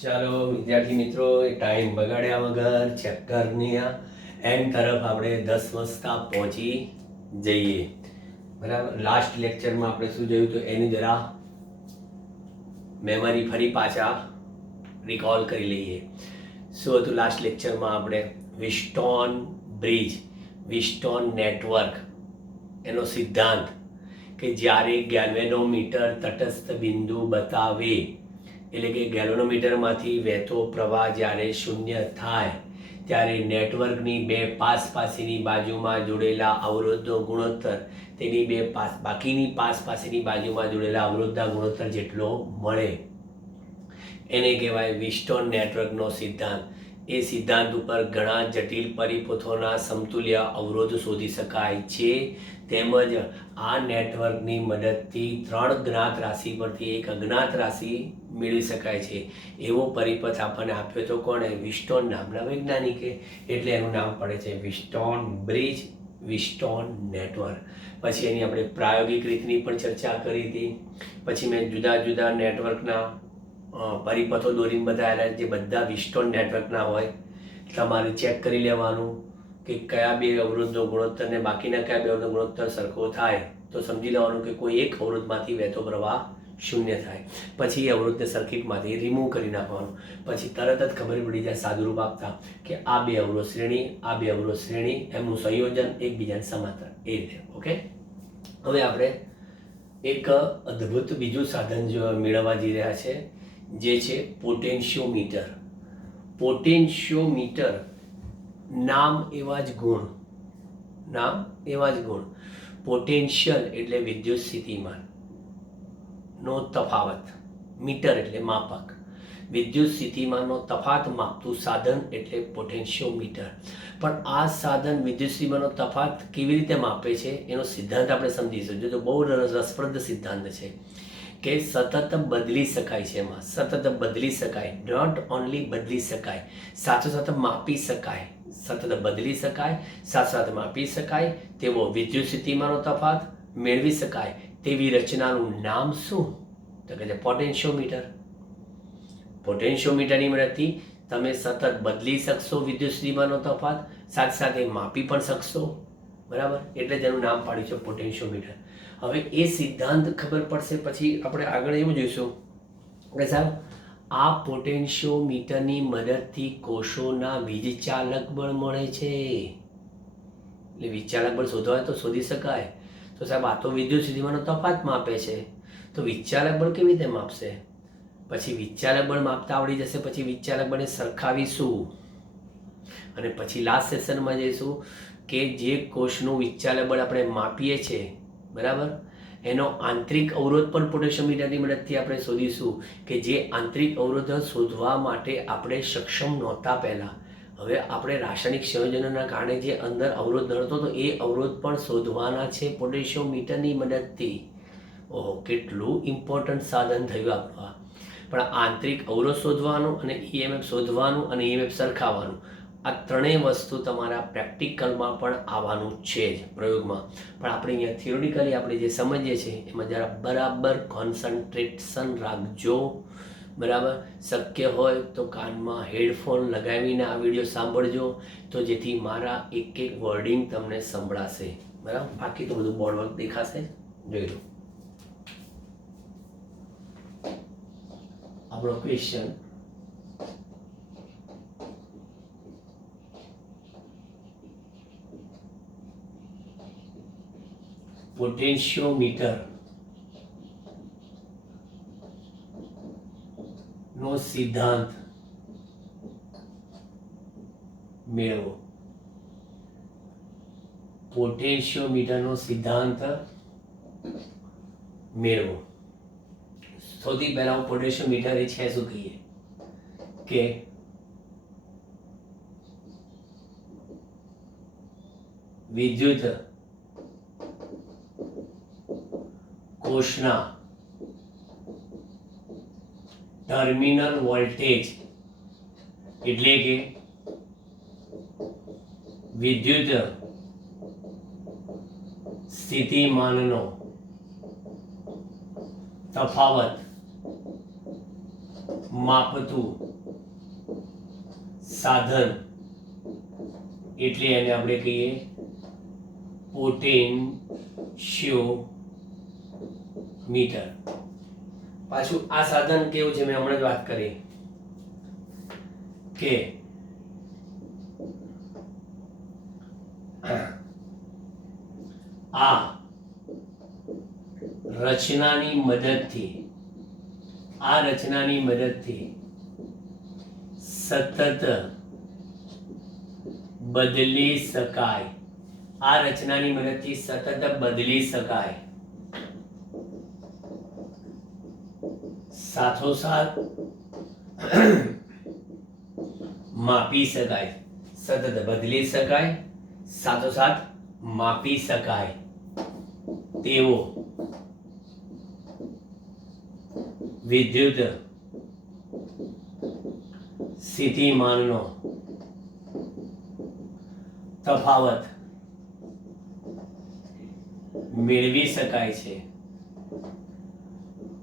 ચાલો વિદ્યાર્થી મિત્રો, એ ટાઈમ બગાડ્યા વગર ચેપ્ટરની એન્ડ તરફ આપણે 10 વાગતા પહોંચી જઈએ. બરાબર. લાસ્ટ લેક્ચરમાં આપણે શું જોયું તો એની જરા મેમરી ફરી પાછા રિકોલ કરી લઈએ. શું હતું લાસ્ટ લેક્ચરમાં? આપણે વિસ્ટોન બ્રિજ, વિસ્ટોન નેટવર્ક, એનો સિદ્ધાંત કે જ્યારે ગેલ્વેનોમીટર તટસ્થ બિંદુ બતાવે, એટલે કે ગેલ્વેનોમીટરમાંથી વહેતો પ્રવાહ જ્યારે શૂન્ય થાય ત્યારે નેટવર્કની બે પાસેની બાજુમાં જોડેલા અવરોધનો ગુણોત્તર તેની બાકીની પાસેની બાજુમાં જોડેલા અવરોધના ગુણોત્તર જેટલો મળે, એને કહેવાય વિસ્ટોન નેટવર્કનો સિદ્ધાંત. એ સિદ્ધાંત ઉપર ઘણા જટિલ પરિપથોના સમતુલ્ય અવરોધ શોધી શકાય છે. તેમજ આ નેટવર્કની મદદથી 3 જ્ઞાત રાશિ પરથી એક અજ્ઞાત રાશિ મેળવી શકાય છે. એવો પરિપથ આપણને આપ્યો તો કોણે? વિસ્ટોન નામના વૈજ્ઞાનિકે. એટલે એનું નામ પડે છે વિસ્ટોન બ્રિજ, વિસ્ટોન નેટવર્ક. પછી એની આપણે પ્રાયોગિક રીતની પણ ચર્ચા કરી હતી. પછી મેં જુદા જુદા નેટવર્કના પરિપથો દોરીને બતાવેલા, જે બધા વિસ્ટોન નેટવર્કના હોય. તમારે ચેક કરી લેવાનું કે કયા બે અવરોધનો ગુણોત્તર ને બાકીના કયા બે અવરોધનો ગુણોત્તર સરખો થાય તો સમજી લેવાનું કે કોઈ એક અવરોધમાંથી વહેતો પ્રવાહ શૂન્ય થાય. પછી એ અવરોધને સર્કિટમાંથી રિમૂવ કરી નાખવાનું. પછી તરત જ ખબર પડી જાય સાદુરૂપ આપતા કે આ બે અવરોધ શ્રેણી, આ બે અવરોધ શ્રેણી, એમનું સંયોજન એકબીજાને સમાંતર, એ રીતે. ઓકે. હવે આપણે એક અદ્ભુત બીજું સાધન મેળવવા જઈ રહ્યા છે, જે છે પોટેન્શિયોમીટર. પોટેન્શિયોમીટર, નામ એવા જ ગુણ, નામ એવા જ ગુણ. પોટેન્શિયલ એટલે વિદ્યુત સ્થિતિમાન નો તફાવત, મીટર એટલે માપક. વિદ્યુત સ્થિતિમાનનો તફાવત માપતું સાધન એટલે પોટેન્શિયોમીટર. પણ આ સાધન વિદ્યુત સ્થિતિમાનનો તફાવત કેવી રીતે માપે છે એનો સિદ્ધાંત આપણે સમજીશું. જો બહુ રસપ્રદ સિદ્ધાંત છે કે સતત બદલી શકાય છે. એમાં સતત બદલી શકાય, નોટ ઓનલી બદલી શકાય, સાથે સાથે માપી શકાય. સતત બદલી શકાય, સાથે સાથે માપી શકાય તેવો વિદ્યુત સ્થિતિમાનનો તફાવત મેળવી શકાય તેવી રચનાનું નામ શું? તો કે છે પોટેન્શિયોમીટર. પોટેન્શિયોમીટરની મદદથી તમે સતત બદલી શકશો વિદ્યુત સ્થિતિમાનનો તફાવત, સાથે સાથે માપી પણ શકશો. બરાબર. એટલે તેનું નામ પાડ્યું છે પોટેન્શિયોમીટર. હવે એ સિદ્ધાંત ખબર પડશે પછી આપણે આગળ એવું જોઈશું કે સાહેબ આ પોટેન્શિયોમીટરની મદદથી કોષોના વીજચાલક બળ મળે છે. એટલે વીજચાલક બળ શોધવા હોય તો શોધી શકાય. તો સાહેબ આ તો વિદ્યુત સ્થિતિમાનનો તફાવત માપે છે, તો વીજચાલક બળ કેવી રીતે માપશે? પછી વીજચાલક બળ માપતા આવડી જશે, પછી વીજચાલક બળને સરખાવીશું અને પછી લાસ્ટ સેશનમાં જઈશું કે જે કોષનું વીજચાલક બળ આપણે માપીએ છીએ, બરાબર, એનો આંતરિક અવરોધ પણ પોટેન્શિયોમીટરની મદદથી આપણે શોધીશું કે જે આંતરિક અવરોધ શોધવા માટે આપણે સક્ષમ નહોતા પહેલાં. હવે આપણે રાસાયણિક સંયોજનોના કારણે જે અંદર અવરોધ નડતો તો એ અવરોધ પણ શોધવાના છે પોટેન્શિયોમીટરની મદદથી. ઓહો, કેટલું ઇમ્પોર્ટન્ટ સાધન થયું આપણું. પણ આંતરિક અવરોધ શોધવાનું અને ઈએમએફ શોધવાનું અને ઈએમએફ સરખાવવાનું, આ ત્રણેય વસ્તુ તમારા પ્રેક્ટિકલમાં પણ આવવાનું છે જ, પ્રયોગમાં. પણ આપણે અહીંયા થિયોરિટિકલી આપણે જે સમજીએ છીએ એમાં જરા બરાબર કોન્સન્ટ્રેશન રાખજો. બરાબર. શક્ય હોય તો કાનમાં હેડફોન લગાવીને આ વિડીયો સાંભળજો, તો જેથી મારા એક એક વર્ડિંગ તમને સંભળાશે. બરાબર. બાકી તો બધું બોર્ડ વર્ક દેખાશે, જોઈ લો. આપણો ક્વેશ્ચન: પોટેન્શિયોમીટર નો સિદ્ધાંત મેળવો. પોટેન્શિયોમીટરનો સિદ્ધાંત મેળવો. સૌથી પહેલા હું પોટેન્શિયોમીટર એ છે શું કહીએ કે વિદ્યુત કોષના ટર્મિનલ વોલ્ટેજ એટલે કે વિદ્યુત સ્થિતિમાનનો તફાવત માપતું સાધન એટલે એને આપણે કહીએ પોટેન્શિયોમીટર. પાછું આ સાધન કેવું છે, મેં હમણાં જ વાત કરી કે આ રચનાની મદદથી સતત બદલી શકાય. આ રચનાની મદદથી સતત બદલી શકાય, સાથોસાથ માપી શકાય. સતત બદલી શકાય, સાથોસાથ માપી શકાય તેવો વિદ્યુત સ્થિતિમાનનો તફાવત મેળવી શકાય છે.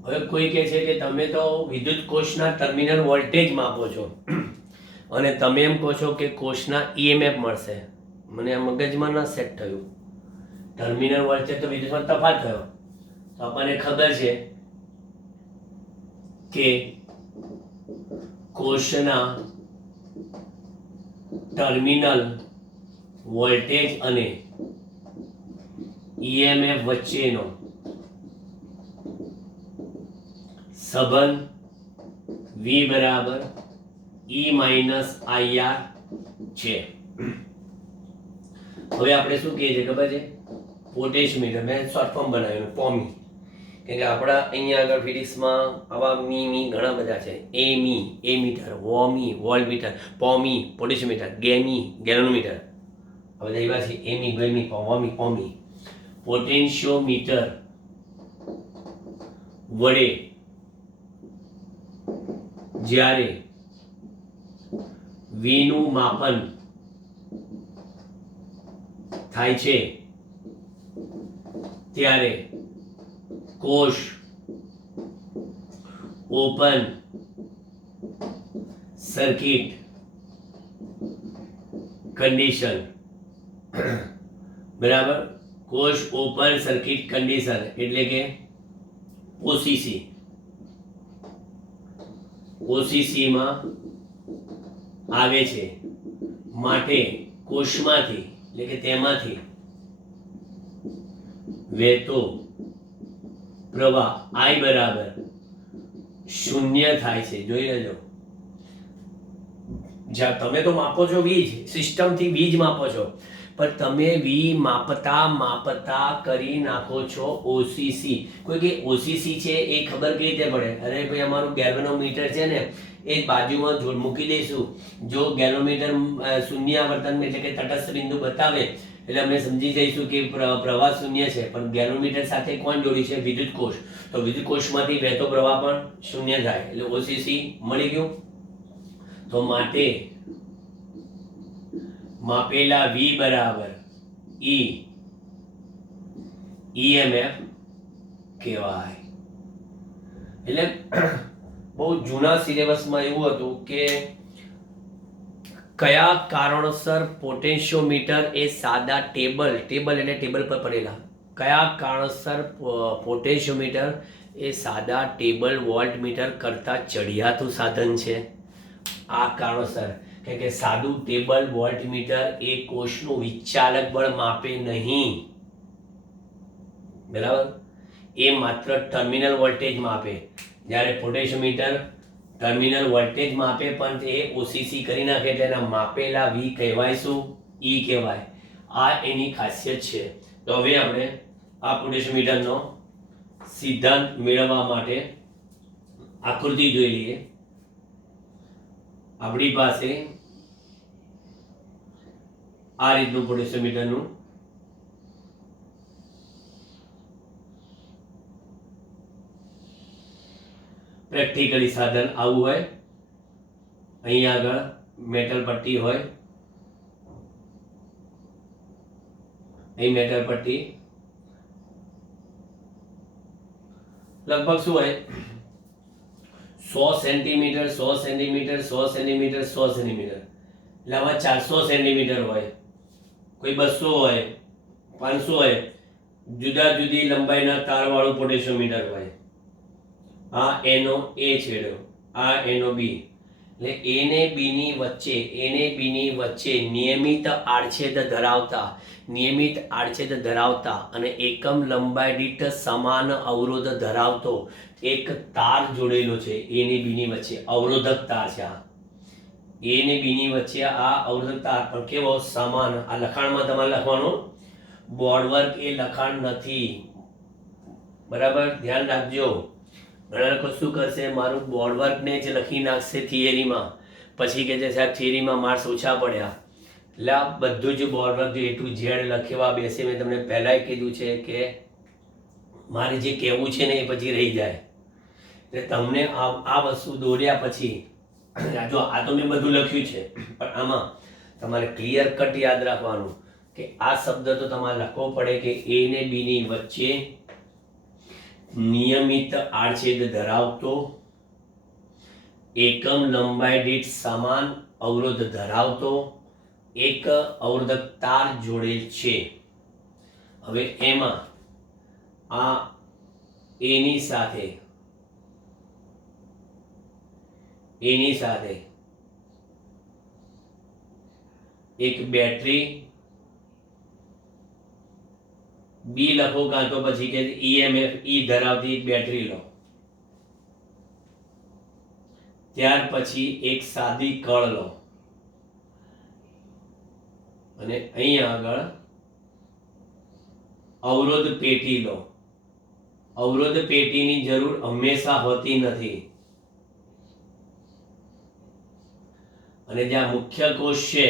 હવે કોઈ કહે છે કે તમે તો વિદ્યુત કોષના ટર્મિનલ વોલ્ટેજ માપો છો અને તમે એમ કહો છો કે કોષના ઈએમએફ મળશે. મને આ મગજમાં ના સેટ થયું. ટર્મિનલ વોલ્ટેજ તો વિદ્યુતમાં તફાવત થયો, તો આપણને ખબર છે કે કોષના ટર્મિનલ વોલ્ટેજ અને ઈએમએફ વચ્ચેનો સંબંધ V બરાબર E માઇનસ IR છે. હવે આપણે શું કહીએ છીએ ખબર છે? પોટેન્શિયોમીટર. મેં શોર્ટ ફોર્મ બનાવ્યું પોમી, કેમ કે આપણા અહીંયા આગળ ફિઝિક્સમાં આવા મી ઘણા બધા છે. એમી ammeter, વોમી voltmeter, પોમી potentiometer, Grammy galvanometer. આ બધા એવા છે. એમી ગેમી વોમી પોમી. પોટેન્શિયોમીટર વડે જ્યારે V નું માપન થાય છે ત્યારે કોષ ઓપન સર્કિટ કન્ડિશન, બરાબર. કોષ ઓપન સર્કિટ કન્ડિશન એટલે કે ઓસીસી માં આવે છે. માટે કોષમાંથી એટલે કે તેમાંથી વહેતો પ્રવાહ I બરાબર 0 થાય છે. જોઈ લેજો. જ્યાં તમે તો માપો છો વીજ, સિસ્ટમથી વીજ માપો છો, પણ તમે વી માપતા કરી નાખો છો ઓસીસી. કોઈ કે ઓસીસી છે એ ખબર કઈ રીતે પડે? અરે ભાઈ, અમારું ગેલ્વેનોમીટર છે ને, એ બાજુમાં મૂકી દઈશું. જો ગેલ્વેનોમીટર શૂન્યાવર્તન એટલે કે તટસ્થ બિંદુ બતાવે એટલે અમે સમજી જઈશું કે પ્રવાહ શૂન્ય છે. પણ ગેલ્વેનોમીટર સાથે કોણ જોડી છે? વિદ્યુત કોષ. તો વિદ્યુત કોષમાંથી વહેતો પ્રવાહ પણ શૂન્ય થાય એટલે ઓસીસી મળી ગયું. તો માટે માપેલા V બરાબર E EMF કહેવાય. એટલે બહુ જૂના સિલેબસમાં એવું હતું કે કયા કારણોસર પોટેન્શિયોમીટર એ સાદા ટેબલ એટલે ટેબલ પર પડેલા, કયા કારણોસર પોટેન્શિયોમીટર એ સાદા ટેબલ વોલ્ટમીટર કરતા ચડિયાતું સાધન છે? આ કારણોસર કે સાદું ટેબલ વોલ્ટમીટર એ કોષનું વિચાલક બળ માપે નહીં, બરાબર. એ માત્ર ટર્મિનલ વોલ્ટેજ માપે. જ્યારે પોટેન્શિયોમીટર ટર્મિનલ વોલ્ટેજ માપે પણ તે ઓસીસી કરી નાખે એટલે એના માપેલા V કહેવાય શું? E કહેવાય. આ એની ખાસિયત છે. તો હવે આપણે આ પોટેન્શિયોમીટરનો સિદ્ધાંત મેળવવા માટે આકૃતિ જોઈ લઈએ. આપણી પાસે આ રીતનું પોટેન્શિયોમીટરનું પ્રેક્ટિકલી સાધન આવું હોય. અહીં આગળ મેટલ પટ્ટી હોય, અહીં મેટલ પટ્ટી લગભગ શું હોય, 100 સેન્ટીમીટર 100 સેન્ટીમીટર 100 સેન્ટીમીટર 100 સેન્ટીમીટર, એટલે આમાં 400 સેન્ટીમીટર હોય, કોઈ 200 હોય, 500 હોય, જુદા જુદી લંબાઈના તારવાળું પોટેશિયોમીટર હોય. આ એનો એ છેડો, આ એનો બી, એટલે એ ને બી ની વચ્ચે નિયમિત આડછેદ ધરાવતા અને એકમ લંબાઈ દીઠ સમાન અવરોધ ધરાવતો એક તાર જોડેલો છે. એ ને બી ની વચ્ચે અવરોધક તાર છે. આ એ ને બી ની વચ્ચે આ અવરોધક તાર પણ કેવો સમાન. આ લખાણમાં તમારે લખવાનું, બોર્ડ વર્ક એ લખાણ નથી, બરાબર ધ્યાન રાખજો. ઘણા લોકો શું કરશે, મારું બોર્ડ વર્કને જ લખી નાખશે થિયરીમાં, પછી કે છે સાહેબ થિયરીમાં માર્ક્સ ઓછા પડ્યા. એટલે આ બધું જ board work A to Z લખવા બેસે. મેં તમને પહેલાંય કીધું છે કે મારે જે કહેવું છે ને એ પછી રહી જાય. એટલે તમને આ વસ્તુ દોર્યા પછી જો આ તો મેં બધું લખ્યું છે, પણ આમાં તમારે ક્લિયર કટ યાદ રાખવાનું કે આ શબ્દ તો તમારે લખવો પડે કે એ ને બી ની વચ્ચે નિયમિત આડછેદ ધરાવતો એકમ લંબાઈ દીઠ સમાન અવરોધ ધરાવતો એક અવરોધક તાર જોડેલ છે. હવે એમાં આ એની સાથે એક બેટરી બી લખો, કાં તો પછી કે EMF E ધરાવતી એક બેટરી લો. ત્યાર પછી એક સાદી કળ લો અને અહીં આગળ અવરોધ પેટી લો. અવરોધ પેટીની જરૂર હંમેશા હોતી નથી. અને જ્યાં મુખ્ય કોષ છે,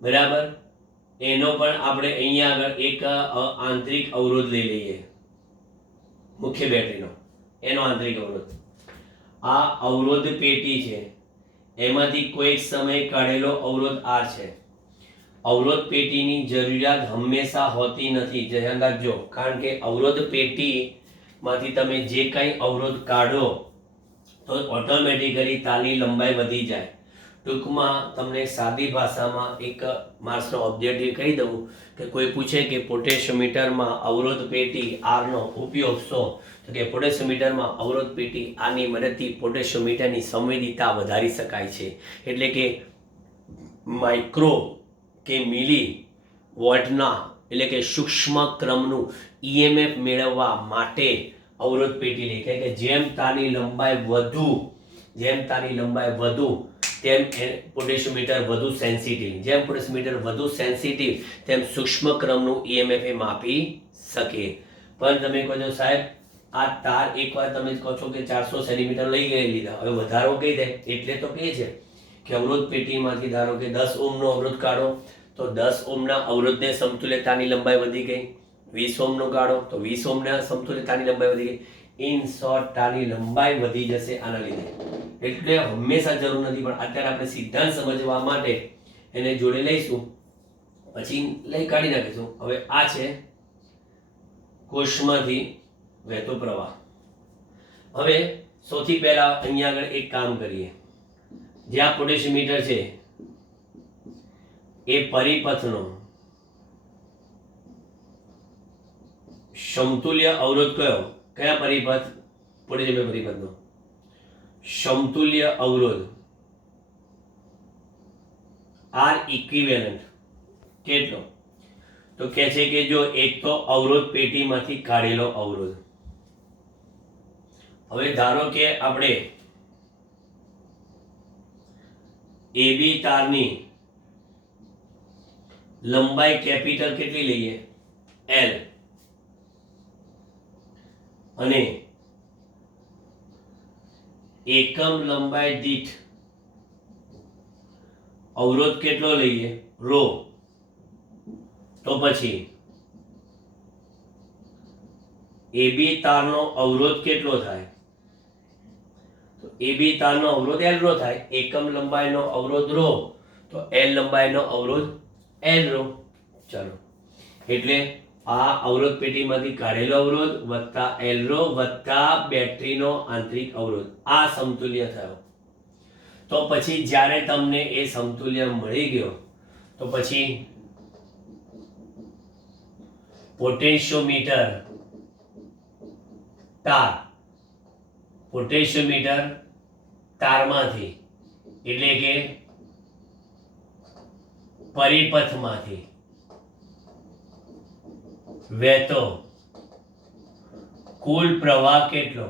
બરાબર, એનો પણ આપણે અહીંયા આગળ એક આંતરિક અવરોધ લઈ લઈએ. મુખ્ય બેટરીનો એનો આંતરિક અવરોધ. આ અવરોધ પેટી છે, એમાંથી કોઈક સમયે કાઢેલો અવરોધ R છે. અવરોધ પેટીની જરૂરિયાત હંમેશા હોતી નથી, ધ્યાન રાખજો. કારણ કે અવરોધ પેટીમાંથી તમે જે કંઈ અવરોધ કાઢો તો ઓટોમેટિકલી તારની લંબાઈ વધી જાય. ટૂંકમાં તમને સાદી ભાષામાં એક માર્ક્સનો ઓબ્જેક્ટિવ કહી દઉં કે કોઈ પૂછે કે પોટેશિયોમીટરમાં અવરોધ પેટી આરનો ઉપયોગ શું, તો કે પોટેશિયોમીટરમાં અવરોધ પેટી આની મદદથી પોટેશિયોમીટરની સંવેદિતા વધારી શકાય છે. એટલે કે માઇક્રો કે મિલી વોલ્ટના એટલે કે સૂક્ષ્મ ક્રમનું EMF મેળવવા માટે અવરોધ પેટી લે. કે જેમ તારની લંબાઈ વધુ તેમ પોટેશિયોમીટર વધુ સેન્સિટિવ, તેમ સૂક્ષ્મ ક્રમનું EMF એ માપી શકે. પણ તમે કહો છો સાહેબ આ તાર એકવાર તમે કહો છો કે 400 સેન્ટીમીટર લઈ લીધા, હવે વધારો કઈ થાય, એટલે તો કહે છે કે અવરોધ પેટીમાંથી ધારો કે 10 ઓહ્મનો અવરોધ કાઢો તો 10 ઓહ્મના અવરોધને સમતુલ્યતાની લંબાઈ વધી ગઈ. 20 ઓહ્મનો કાઢો તો 20 ઓહ્મના સમતુલ્યતાની લંબાઈ વધી ગઈ. ઇન શોર્ટ તારની લંબાઈ વધી જશે આના લીધે. એટલે હંમેશા જરૂર નથી, પણ અત્યારે આપણે સિદ્ધાંત સમજવા માટે એને જોડે લઈશું, પછી લઈ કાઢી નાખીશું. હવે આ છે કોષમાંથી વહેતો પ્રવાહ. હવે સૌથી પહેલા અહીંયા આગળ એક કામ કરીએ. જ્યાં પોટેશિયોમીટર છે એ પરિપથનો સમતુલ્ય અવરોધ કયા પરિપથ? પોટેશિયોમીટર પરિપથનો સમતુલ્ય અવરોધ R ઇક્વિવેલન્ટ કેટલો? તો કહે છે કે જો એક તો અવરોધ પેટીમાંથી કાઢેલો અવરોધ. હવે ધારો કે આપણે AB તારની લંબાઈ કેપિટલ કેટલી લઈએ? L. અને એકમ લંબાઈ દીઠ અવરોધ કેટલો લઈએ? રો. તો પછી AB તારનો અવરોધ કેટલો થાય? તો AB તારનો અવરોધ L રો થાય. એકમ લંબાઈનો અવરોધ રો, તો L લંબાઈનો અવરોધ L રો. ચલો, એટલે આ અવરોધ પેટીમાંથી કાઢેલો અવરોધ વત્તા એલરો વત્તા બેટરીનો આંતરિક અવરોધ, આ સમતુલ્ય થયો. તો પછી જ્યારે તમને એ સમતુલ્ય મળી ગયો તો પછી પોટેન્શિયોમીટર તારમાંથી એટલે કે પરિપથમાંથી વહેતો કુલ પ્રવાહ કેટલો?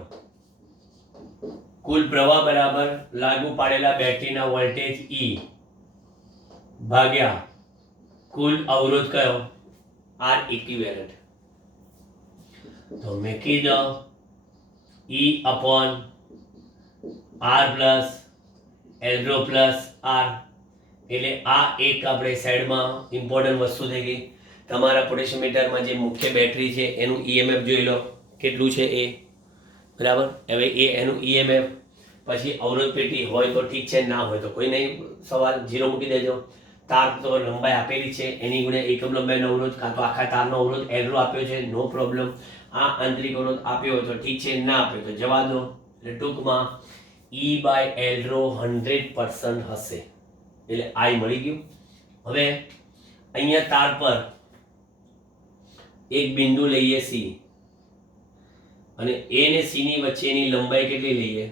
કુલ પ્રવાહ બરાબર લાગુ પાડેલા બેટરીના વોલ્ટેજ E ભાગ્યા કુલ અવરોધ કયો? R equivalent. તો મૂકી દો E upon R પ્લસ એલરો પ્લસ R. એટલે આ એક આપણે સાઈડમાં ઇમ્પોર્ટન્ટ વસ્તુ થઈ ગઈ. તમારા પોટેન્શિયોમીટરમાં જે મુખ્ય બેટરી છે એનું EMF જોઈ લો કેટલું છે એ, બરાબર. હવે એનું EMF પછી અવરોધ પેટી હોય તો ઠીક છે, ના હોય તો કોઈ નહીં, સવાલ 0 મૂકી દેજો. તાર તો લંબાઈ આપેલી છે એની ગુણ્યા એકમ લંબાઈનો અવરોધ કાં તો આખા તારનો અવરોધ એલરો આપ્યો છે, નો પ્રોબ્લેમ. આ આંતરિક અવરોધ આપ્યો હોય તો ઠીક છે, ના આપ્યો તો જવા દો. એટલે ટૂંકમાં E બાય એલરો 100% હશે. એટલે I મળી ગયું. હવે અહીંયા તાર પર એક બિંદુ લઈએ C અને A ને C ની વચ્ચેની લંબાઈ કેટલી લઈએ?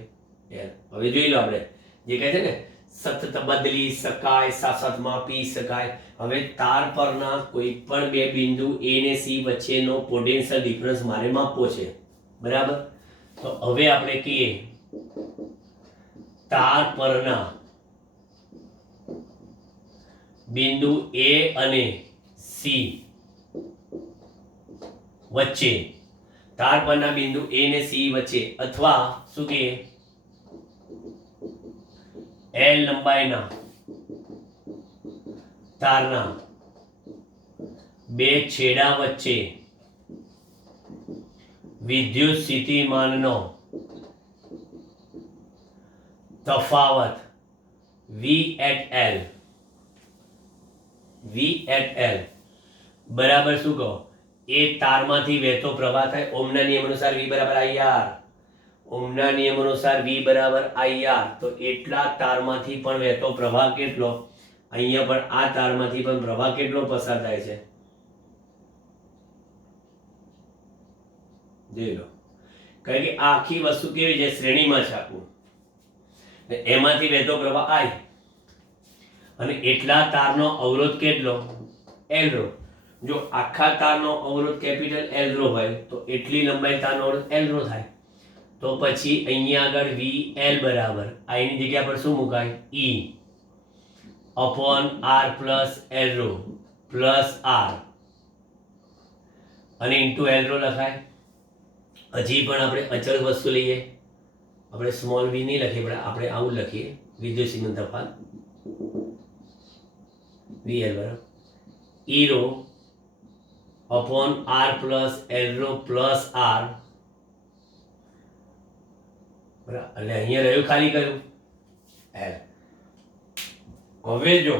L. હવે જોઈ લો આપણે જે કહે છે ને સતત બદલી શકાય, સાસત માપી શકાય. હવે તાર પરના કોઈ પણ બે બિંદુ A ને C વચ્ચેનો પોટેન્શિયલ ડિફરન્સ મારે માપવો છે, બરાબર. તો હવે આપણે કહીએ તાર પરના બિંદુ A અને C વચ્ચે, તાર પરના બિંદુ A ને C વચ્ચે અથવા શું કે L લંબાઈના તારના બે છેડા વચ્ચે વિદ્યુત સ્થિતિમાનનો તફાવત V at L બરાબર શું કહો? એ તારમાંથી વહેતો પ્રવાહ થાય. ઓહમના નિયમ અનુસાર V બરાબર IR. ઓહમના નિયમ અનુસાર V બરાબર IR. તો એટલા તારમાંથી પણ વહેતો પ્રવાહ કેટલો? અહીંયા પણ આ તારમાંથી પણ પ્રવાહ કેટલો પસાર થાય છે? જોઈ લો. કારણ કે આ આખી વસ્તુ કેવી છે? શ્રેણીમાં છે આખું. એમાંથી વહેતો પ્રવાહ I અને એટલા તારનો અવરોધ કેટલો? L. જો આખા તારનો અવરોધ કેપિટલ L હોય તો એટલી લંબાઈ તારનો અવરોધ L થાય. તો પછી અહીંયા આગળ VL બરાબર I ની જગ્યા પર શું મુકાય? E upon R plus L plus R અને ઇન્ટુ L લખાય. હજી પણ આપણે અચળ વસ્તુ લઈએ, આપણે સ્મોલ v નહીં લખીએ, પણ આપણે આવું લખીએ વિદ્યુત સ્થિતિમાન તફાવત VL બરાબર E rho upon R plus L rho plus R. બરાબર. એટલે અહીંયા રહ્યું ખાલી કયું? L. હવે જો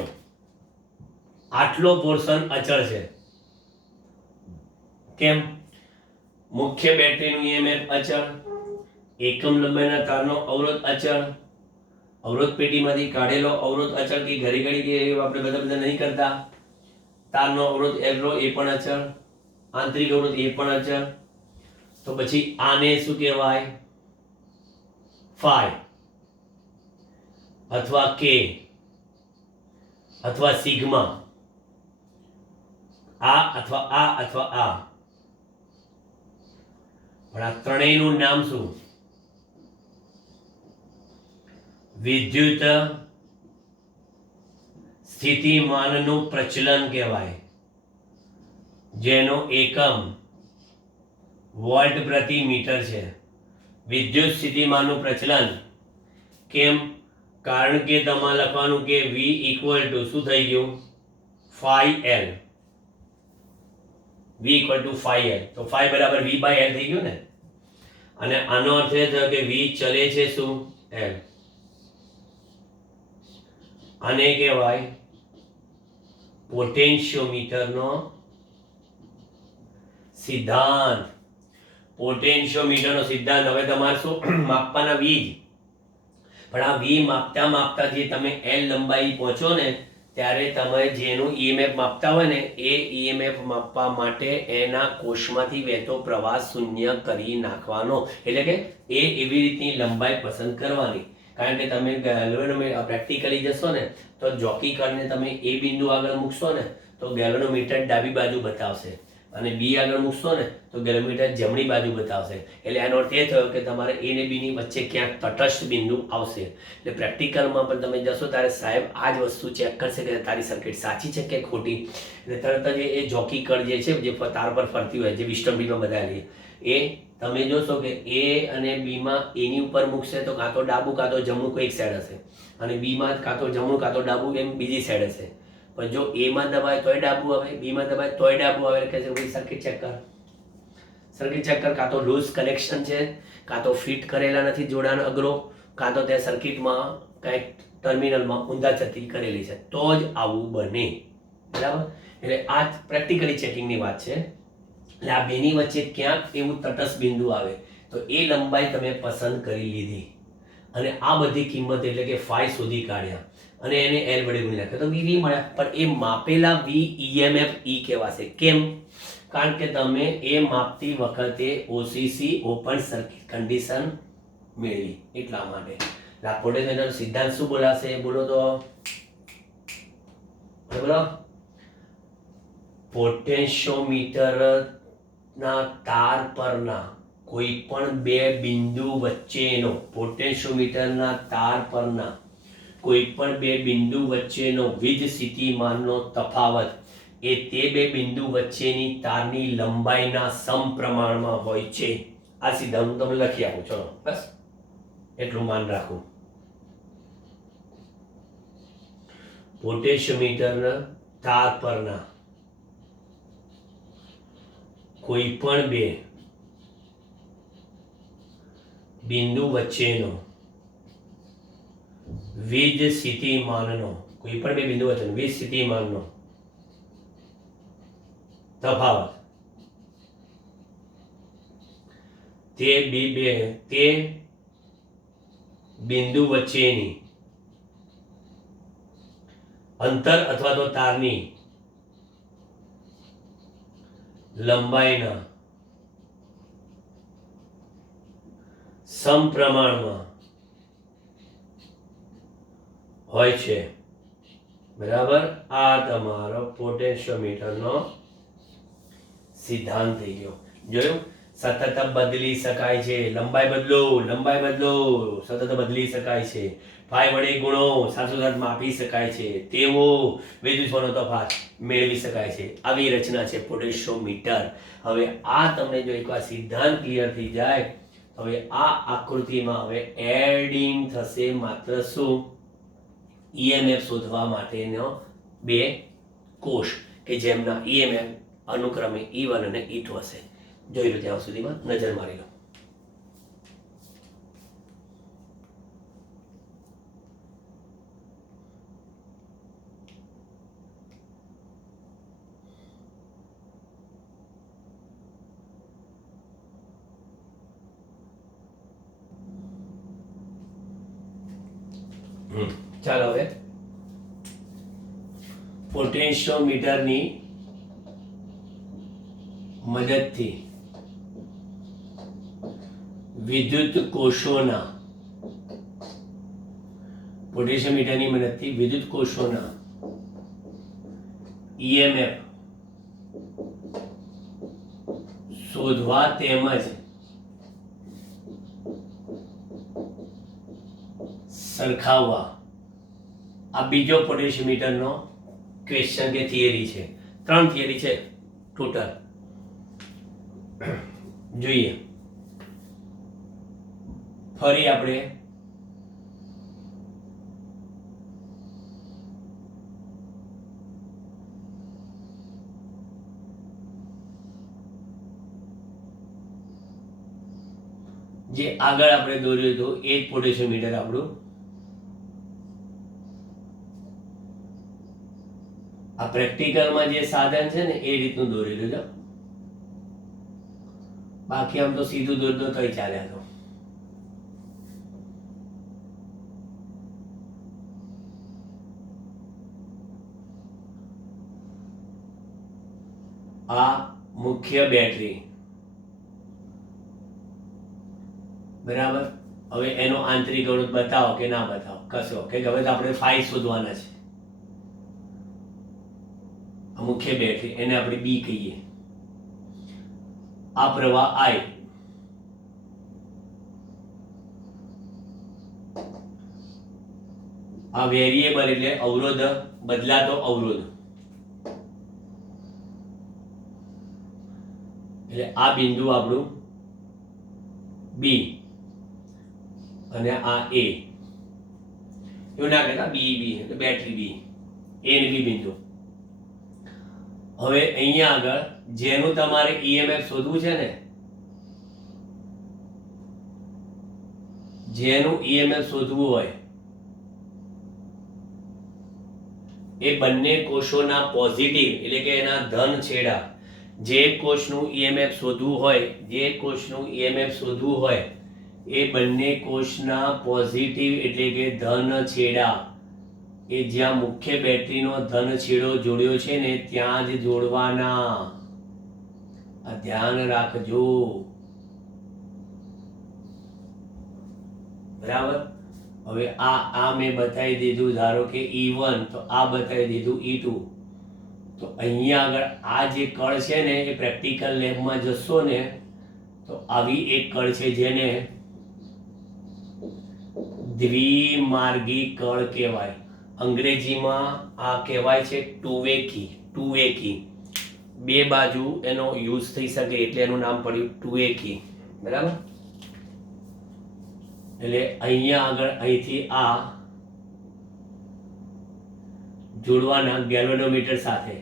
આટલો પોર્શન અચળ છે, કેમ? મુખ્ય બેટરીનું EMF અચળ, એકમ લંબાઈના તારનો અવરોધ અચળ, અવરોધ પેટીમાંથી કાઢેલો અવરોધ અચળ કે ઘડી ઘડી કે આપણે બધા નહીં કરતા, તારનો અવરોધ એલરો એ પણ અચળ, આંતરિક અવરોધ એ પણ અચળ. તો પછી આને શું કહેવાય? ફાઈ અથવા કે અથવા સિગ્મા. આ અથવા આ અથવા આ, પણ આ ત્રણેયનું નામ શું? વિદ્યુત સ્થિતિમાનનું પ્રચલન કહેવાય, જેનો એકમ વોલ્ટ પ્રતિ મીટર છે. વિદ્યુત સ્થિતિમાનનું પ્રચલન. કેમ? કારણ કે તમારે લખવાનું કે V ઇક્વલ ટુ શું થઈ ગયું? Phi L. V equal to phi L. તો ફાઈ બરાબર V બાય L થઈ ગયું ને. અને આનો અર્થ એ થયો કે V ચલે છે શું? L. આને કહેવાય પોટેન્શિયોમીટરનો સિદ્ધાંત. પોટેન્શિયોમીટરનો સિદ્ધાંત. હવે તમારે શું માપવાના વીજ, પણ આ વી માપતા માપતા જે તમે એલ લંબાઈ પહોંચો ને ત્યારે તમે જેનું ઈએમએફ માપતા હોય ને એ ઈએમએફ માપવા માટે એના કોષમાંથી વહેતો પ્રવાહ શૂન્ય કરી નાખવાનો. એટલે કે એ એવી રીતની લંબાઈ પસંદ કરવાની. કારણ કે તમે પ્રેક્ટિકલી જશો ને તો જોકી કરીને તમે એ બિંદુ આગળ મૂકશો ને તો ગેલ્વેનોમીટર ડાબી બાજુ બતાવશે અને બી આગળ મૂકશો ને તો ગેલ્વેનોમીટર જમણી બાજુ બતાવશે. એટલે એનો અર્થ એ થયો કે તમારે એ ને બી ની વચ્ચે ક્યાંક તટસ્થ બિંદુ આવશે. એટલે પ્રેક્ટિકલમાં પણ તમે જશો ત્યારે સાહેબ આ જ વસ્તુ ચેક કરશે કે તારી સર્કિટ સાચી છે કે ખોટી. એટલે તરત જ એ જોકી કળ જે છે જે તાર પર ફરતી હોય જે વિસ્ટમ બીમાં બધાયેલી એ તમે જોશો કે એ અને બીમાં એની ઉપર મૂકશે તો કાં તો ડાબુ કાં તો જમણું કોઈક સાઈડ હશે અને બીમાં કાં તો જમણું કાં તો ડાબુ એમ બીજી સાઈડ હશે. પણ જો એમાં દબાય તોય ડાબુ આવે, બીમાં દબાય તોય ડાબુ આવે. એટલે કે ભાઈ સર્કિટ ચેક કર, સર્કિટ ચેક કર. કાં તો લૂઝ કનેક્શન છે, કાં તો ફિટ કરેલા નથી જોડાણ અઘરો, કાં તો તે સર્કિટમાં કંઈક ટર્મિનલમાં ઊંધા છતી કરેલી છે તો જ આવું બને. બરાબર. એટલે આ પ્રેક્ટિકલી ચેકિંગની વાત છે. એટલે આ બેની વચ્ચે ક્યાંક એવું તટસ્થ બિંદુ આવે તો એ લંબાઈ તમે પસંદ કરી લીધી અને આ બધી કિંમત એટલે કે ફાઈ શોધી કાઢ્યા અને એને એલ વડે ગુણી નાખ્યો તો વી મળ્યા. પણ એ માપેલા વી ઈએમએફ ઈ કહેવાશે. કેમ? કારણ કે તમે એ માપતી વખતે ઓસીસી ઓપન સર્કિટ કન્ડિશન મેળવી એટલા માટે. પોટેન્શિયોમીટરનો સિદ્ધાંત શું બોલાશે? બોલો તો બોલો. પોટેન્શિયોમીટર ના તાર પરના કોઈ પણ બે બિંદુ વચ્ચેનો પોટેન્શિયોમીટરના તાર પરના કોઈ પણ બે બિંદુ વચ્ચેનો વીજ સ્થિતિમાનનો તફાવત એ તે બે બિંદુ વચ્ચેની તારની લંબાઈના સમપ્રમાણમાં હોય છે. આ સિદ્ધાંત હું તમને લખી આપું. ચલો બસ એટલું માન રાખું. પોટેન્શિયોમીટરના તાર પરના કોઈ પણ બે બિંદુ વચ્ચેનો વીજ સ્થિતિમાનનો કોઈ પણ બે બિંદુ વચ્ચેનો વીજ સ્થિતિમાનનો તફાવત તે બિંદુ વચ્ચેની અંતર અથવા તો તારની લંબાઈના સમપ્રમાણમાં હોય છે. બરાબર. આ તમારો પોટેન્શિયોમીટરનો સિદ્ધાંત થઈ ગયો. જોયું? સતત બદલી શકાય છે. લંબાઈ બદલો સતત બદલી શકાય છે. ફાઈ વડે ગુણો સાથોસાથ માપી શકાય છે. તેવો વિદ્યુતનો તફાવત મેળવી શકાય છે. આવી રચના છે પોટેન્શિયોમીટર. હવે આ તમને જો એકવાર સિદ્ધાંત ક્લિયર થઈ જાય હવે આ આકૃતિમાં હવે એડિંગ થશે માત્ર શું? ઈએમએફ શોધવા માટેનો બે કોષ કે જેમના ઈએમએફ અનુક્રમે E1 અને E2 હશે. જોઈ લો ત્યાં સુધીમાં નજર મારી લો. ચાલો હવે પોટેન્શિયોમીટરની મદદથી વિદ્યુત કોષોના પોટેન્શિયોમીટરની મદદથી વિદ્યુત કોષોના ઈએમએફ શોધવા તેમજ સરખાવવા આ બીજો પોટેન્શિયોમીટરનો ક્વેશ્ચન કે થિયરી છે. 3 થિયરી છે ટોટલ. જોઈએ ફરી આપણે જે આગળ આપણે દોર્યું હતું એ જ પોટેન્શિયોમીટર આપણું આ પ્રેક્ટિકલમાં જે સાધન છે ને એ રીતનું દોરેલું છે. બાકી આમ તો સીધું દોર દો તોય ચાલે. તો આ મુખ્ય બેટરી, બરાબર. હવે એનો આંતરિક અવરોધ બતાવો કે ના બતાવો, કશો કે હવે તો આપણે ફાઈ શોધવાના છે. આ મુખ્ય બેટરી, એને આપણે બી કહીએ. આ પ્રવાહ આઈ, આ વેરિયેબલ એટલે અવરોધ, બદલાતો અવરોધ. એટલે આ બિંદુ આપણું બી અને આ એ, એવું ના કહેતા બી બી એટલે બેટરી બી, એ ને બી બિંદુ. હવે અહીંયા આગળ જેનું તમારે ઈએમએફ શોધવું છે ને, જેનું ઈએમએફ શોધવું હોય એ બંને કોષોના પોઝિટિવ એટલે કે એના ધન છેડા, જે કોષનું ઈએમએફ શોધવું હોય, જે કોષનું ઈએમએફ શોધવું હોય એ બંને કોષના પોઝિટિવ એટલે કે ધન છેડા એ જ્યાં મુખ્ય બેટરીનો ધન છેડો જોડ્યો છે ને ત્યાં જ જોડવાના. આ ધ્યાન રાખજો, બરાબર. હવે આ મેં બતાવી દીધું, ધારો કે E1, તો આ બતાવી દીધું E2. તો અહીંયા આગળ આ જે કળ છે ને એ પ્રેક્ટિકલ લેબમાં જશો ને તો આવી એક કળ છે જેને દ્વિમાર્ગી કળ કહેવાય. અંગ્રેજીમાં આ કહેવાય છે ટુ-વે કી. ટુ-વે કી, બે બાજુ એનો યુઝ થઈ શકે એટલે એનું નામ પડ્યું ટુ-વે કી, બરાબર. એટલે અહીંયા આગળ અહીંથી આ જોડવાના ગેલ્વેનોમીટર સાથે.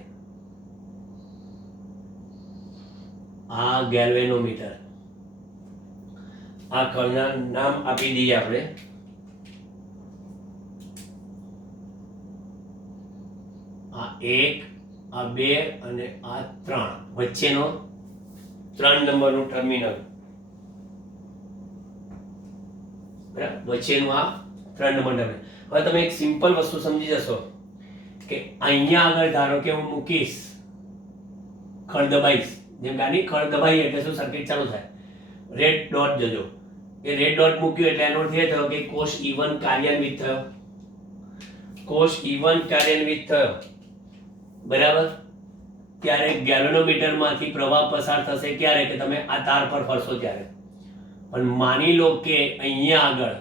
આ ગેલ્વેનોમીટર, આ કળના નામ આપી દઈએ આપણે. આ 1, આ 2 અને આ 3, વચ્ચેનો 3 નંબરનું ટર્મિનલ, બરાબર. વચ્ચેનું આ 3 નંબર ટર્મિનલ. હવે તમે એક સિમ્પલ વસ્તુ સમજી જશો કે અહીંયા આગળ ધારો કે હું મૂકીશ, ખડ દબાઈશ, જેમ ગાડી ખડ દબાઈ એટલે શું સર્કિટ ચાલુ થાય, રેડ ડોટ જજો. એ રેડ ડોટ મૂક્યો એટલે એનો અર્થ એ થયો કે કોષ E1 કાર્યાન્વિત થયો, કોષ E1 કાર્યાન્વિત થયો, બરાબર. ત્યારે ગેલ્વેનોમીટર માંથી પ્રવાહ પસાર થશે ક્યારે કે તમે આ તાર પર ફરશો ત્યારે. પણ માની લો કે અહીંયા આગળ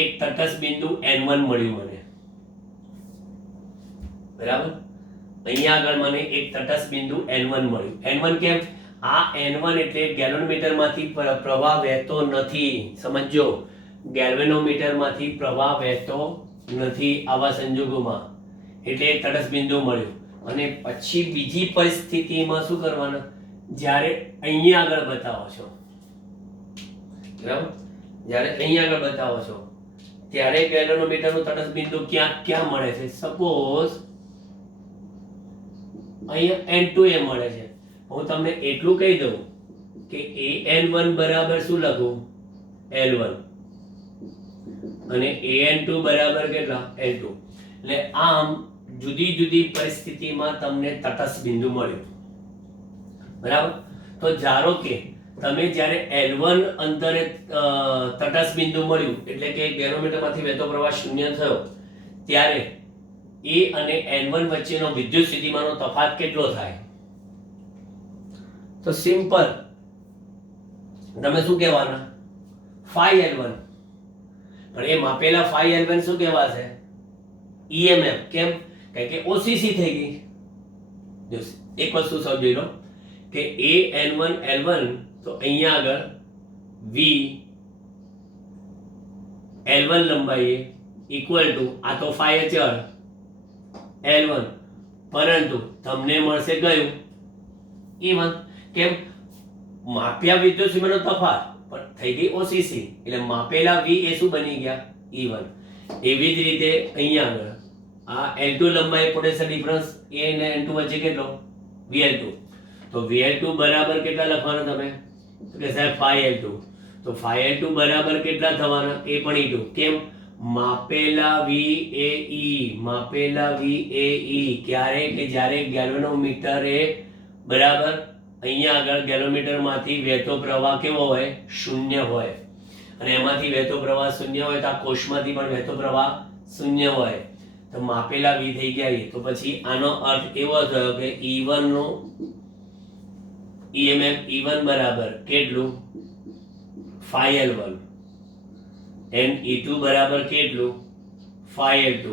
એક તટસ્થ બિંદુ N1 મળ્યું મને, બરાબર. અહીંયા આગળ મને એક તટસ્થ બિંદુ N1 મળ્યું. N1 કેમ? આ N1 એટલે ગેલ્વેનોમીટર માંથી પ્રવાહ વહેતો નથી. સમજો, ગેલ્વેનોમીટર માંથી પ્રવાહ વહેતો નથી આવા સંજોગોમાં, એટલે એક તટસ્થ બિંદુ મળ્યું. અને પછી બીજી પરિસ્થિતિમાં શું કરવાના, જ્યારે અહીંયા આગળ બતાવો છો, બરાબર, જ્યારે અહીંયા આગળ બતાવો છો ત્યારે ગેલ્વેનોમીટરનું તટસ્થ બિંદુ ક્યાં મળે છે. સપોઝ અહીંયા N2 એ મળે છે. હું તમને એટલું કહી દઉં કે AN1 બરાબર શું લખું, L1, અને AN2 બરાબર કેટલા, L2. એટલે આમ જુદી જુદી પરિસ્થિતિમાં તમને તટસ્થ બિંદુ મળ્યું, બરાબર. તો ધારો કે તમે જ્યારે L1 અંતરે તટસ્થ બિંદુ મળ્યું એટલે કે ગેલ્વેનોમીટરમાંથી વહેતો પ્રવાહ શૂન્ય થયો, ત્યારે A અને N1 વચ્ચેનો વિદ્યુત સ્થિતિમાનનો તફાત કેટલો થાય? તો સિમ્પલ, તમે શું કહેવાના, phi L1. પણ એ માપેલા phi L1 શું કહેવાશે, EMF. કેમ? કારણ કે OCC થઈ ગઈ. એક વસ્તુ સમજી લો કે AN1 L1, તો અહીંયા આગળ V L1 લંબાઈ ઇક્વલ ટુ આ તો phi અચળ L1, પરંતુ તમને મળશે કયું, E1. કેમ? માપ્યા વિદ્યુત સ્થિતિમાનનો તફાત પણ થઈ ગઈ OCC, એટલે માપેલા V એ શું બની ગયા, E1. એવી જ રીતે અહીંયા આગળ આ L2 લંબાઈ પોટેન્શિયલ ડિફરન્સ A અને N2 વચ્ચે કેટલો VL2. તો VL2 બરાબર કેટલા લખવાના તમે તો કે સાહેબ 5L2. તો 5L2 બરાબર કેટલા થવાના એ પણ E2. કેમ માપેલા VAE ક્યારે કે જ્યારે ગેલ્વેનોમીટર એ બરાબર અહીંયા આગળ ગેલ્વેનોમીટરમાંથી વહેતો પ્રવાહ કેવો હોય શૂન્ય હોય અને એમાંથી વહેતો પ્રવાહ શૂન્ય હોય તો આ કોષમાંથી પણ વહેતો પ્રવાહ શૂન્ય હોય તો માપેલા V થઈ ગયા. તો પછી આનો અર્થ એવો થયો કે E1 નો EMF E1 બરાબર કેટલું 5L1 and E2 બરાબર કેટલું 5L2.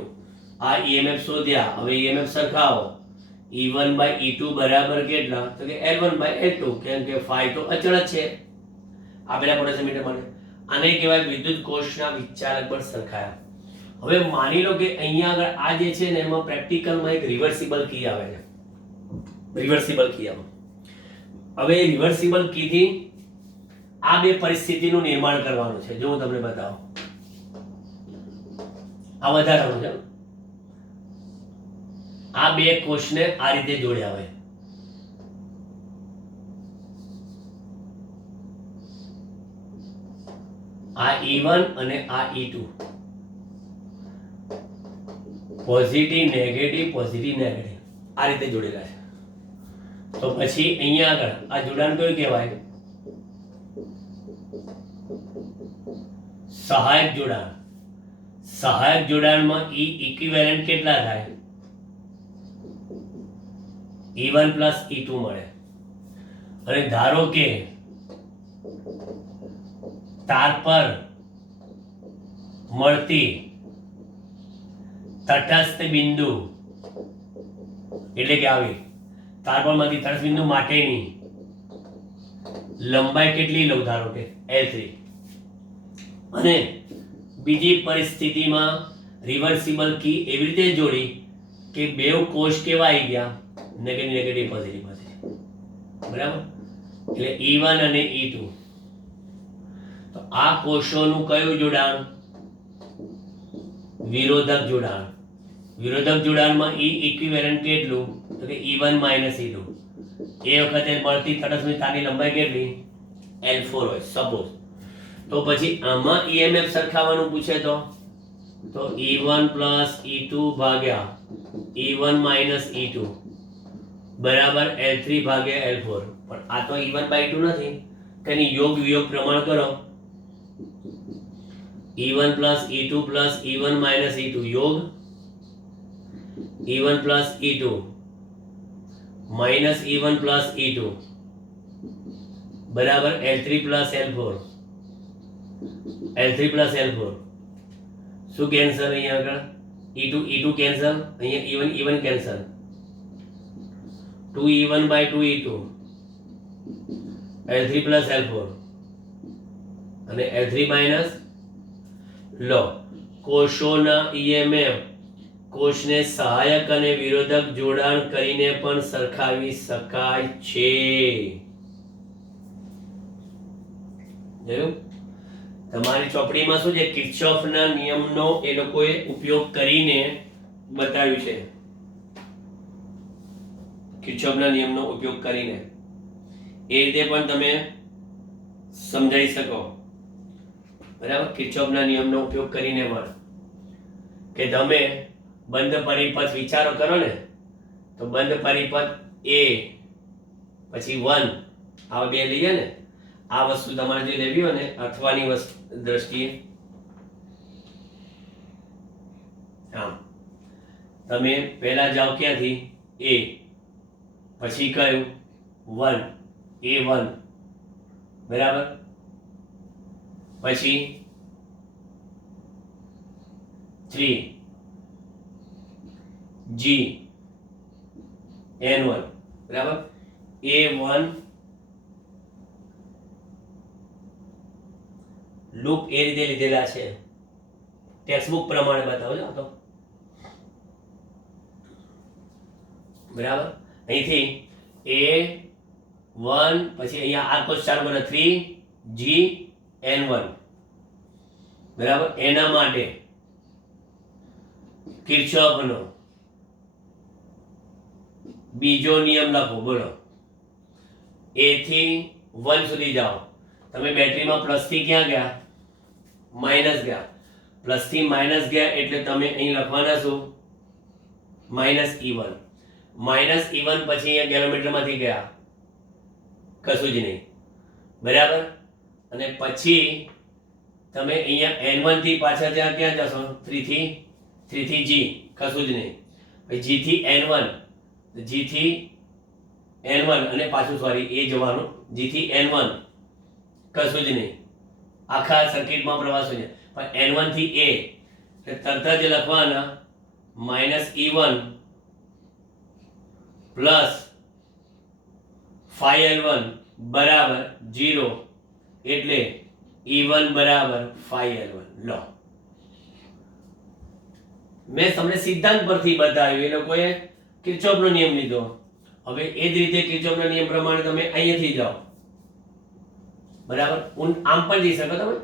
આ EMF શોધ્યા. હવે EMF સરખાવો E1 by E2 બરાબર કેટલા તો કે L1 by L2 કેમ કે 5 તો અચળ જ છે આપેલા પોટેન્શિયોમીટર માટે. આને કહેવાય વિદ્યુત કોષના વિચારક બળ સરખાયા. હવે માની લો કે અહીંયા આગળ આ જે છે ને એમાં પ્રેક્ટિકલમાં એક રિવર્સિબલ કી આવે છે. રિવર્સિબલ કી આવે. હવે રિવર્સિબલ કી થી આ બે પરિસ્થિતિનું નિર્માણ કરવાનું છે. જો હું તમને બતાવું આ વધારાનું છે. આ બે કોષને આ રીતે જોડ્યા હોય આ E1 અને આ E2 પોઝિટિવ નેગેટિવ આ રીતે જોડેલા છે. તો પછી અહીંયા આગળ આ જોડાણ કયું કહેવાય સહાયક જોડાણ. સહાયક જોડાણમાં E ઇક્વિવેલન્ટ કેટલા થાય E1 plus E2 મળે. અને ધારો કે તાર પર મળતી તટસ્થ બિંદુ એટલે કે આવી તાર પર મળતી તટસ્થ બિંદુ માટેની લંબાઈ કેટલી લઉં ધારો કે L3 અને બીજી પરિસ્થિતિમાં રિવર્સિબલ કી એવી રીતે જોડી કે બે કોષ કેવા આવી ગયા નેગેટિવ પોઝિટિવ બરાબર એટલે E1 અને E2. તો આ કોષોનું કયું જોડાણ વિરોધક જોડાણ. વિરોધક જોડાણમાં E ઇક્વિવેલન્ટ કેટલું તો કે E1 minus E2. એ વખતે મળતી તટસ્થ તારની લંબાઈ કેટલી L4 હોય સપોઝ. તો પછી આમાં EMF સરખાવવાનું પૂછે તો E1 plus E2 ભાગ્યા E1 minus E2 બરાબર L3 ભાગ્યા L4. પણ આ તો E1 by E2 નથી. તેની યોગ વિયોગ પ્રમાણ કરો E1 plus E2 plus E1 minus E2 યોગ E1 plus E2 minus E1 plus E2 બરાબર L3 plus L4. L3 plus L4 શું કેન્સલ અહીંયા આગળ E2 કેન્સલ અહીંયા E1 cancel 2E1 by 2E2 L3 plus L4 અને L3 minus લો કોષોના EMF કોષને સહાયક અને વિરોધક જોડાણ કરીને પણ સરખાવી શકાય છે. જોયું તમારી ચોપડીમાં શું છે કિર્ચોફના નિયમનો એ લોકોએ ઉપયોગ કરીને બતાવ્યું છે. કિર્ચોફના નિયમનો ઉપયોગ કરીને એ રીતે પણ તમે સમજાવી શકો બરાબર. કિર્ચોફના નિયમનો ઉપયોગ કરીને પણ કે તમે બંધ પરિપથ વિચારો કરો ને તો બંધ પરિપથ A પછી 1 આવા બે લઈએ ને આ વસ્તુ તમારે જે લેવી હોય ને અથવાની દ્રષ્ટિએ આમ તમે પહેલા જાઓ ક્યાંથી A પછી કયું 1 A1 બરાબર પછી 3 G N1 બરાબર A1 લૂપ એ રીતે લીધેલા છે ટેક્સ્ટબુક પ્રમાણે બતાવજો તો બરાબર. અહીંથી A1 પછી અહીંયા આ કોષ ચાલુ કરો 3G N1 બરાબર. એના માટે કિર્ચોફનો બીજો નિયમ લખો. બોલો, એ થી 1 સુધી જાઓ. તમે બેટરીમાં પ્લસ થી ક્યાં ગયા? માઇનસ ગયા. પ્લસ થી માઇનસ ગયા એટલે તમે અહીં લખવાના શું? -E1. -E1 પછી અહીંયા ગેલોમીટરમાંથી ગયા કશું જ નહીં, બરાબર. અને પછી તમે અહીંયા N1 થી પાછા ક્યાં જશો? 3 થી G, કશું જ નહીં. પછી G થી N1, G થી N1 અને પાછું સોરી એ જવાનું G થી N1, કશું જ નહીં. આખા સર્કિટમાં પ્રવાસ છે. પણ N1 થી A એટલે તરત જ લખવાના -E1 પ્લસ 5L1 બરાબર 0 એટલે E1 બરાબર 5L1. લો, મેં તમને સિદ્ધાંત પરથી બતાવ્યું, એ લોકોએ કિર્ચોફનો નિયમ લીધો. હવે એ જ રીતે કિર્ચોફના નિયમ પ્રમાણે તમે અહીંયાથી જાઓ, બરાબર. આમ પણ જઈ શકો, તમે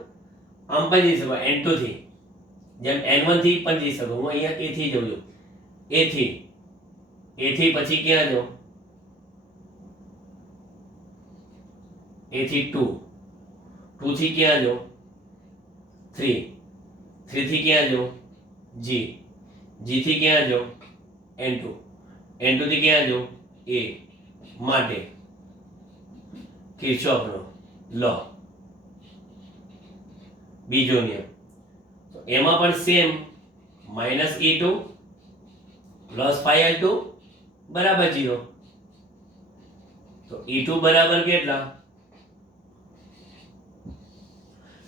આમ પણ જઈ શકો N2 થી, જેમ N1 થી પણ જઈ શકો. હું અહીંયા A થી જઉં છું. A થી પછી ક્યાં જાઉં? A થી 2, 2 થી ક્યાં જાઉં? 3 થી ક્યાં જાઉં? G થી ક્યાં જાઉં? N2 થી ક્યાં જાઉં? A. માટે કિર્ચોફનો લો, બીજો નિયમ. તો એમાં પણ સેમ -E2 પ્લસ 5L2 બરાબર 0. તો E2 બરાબર કેટલા?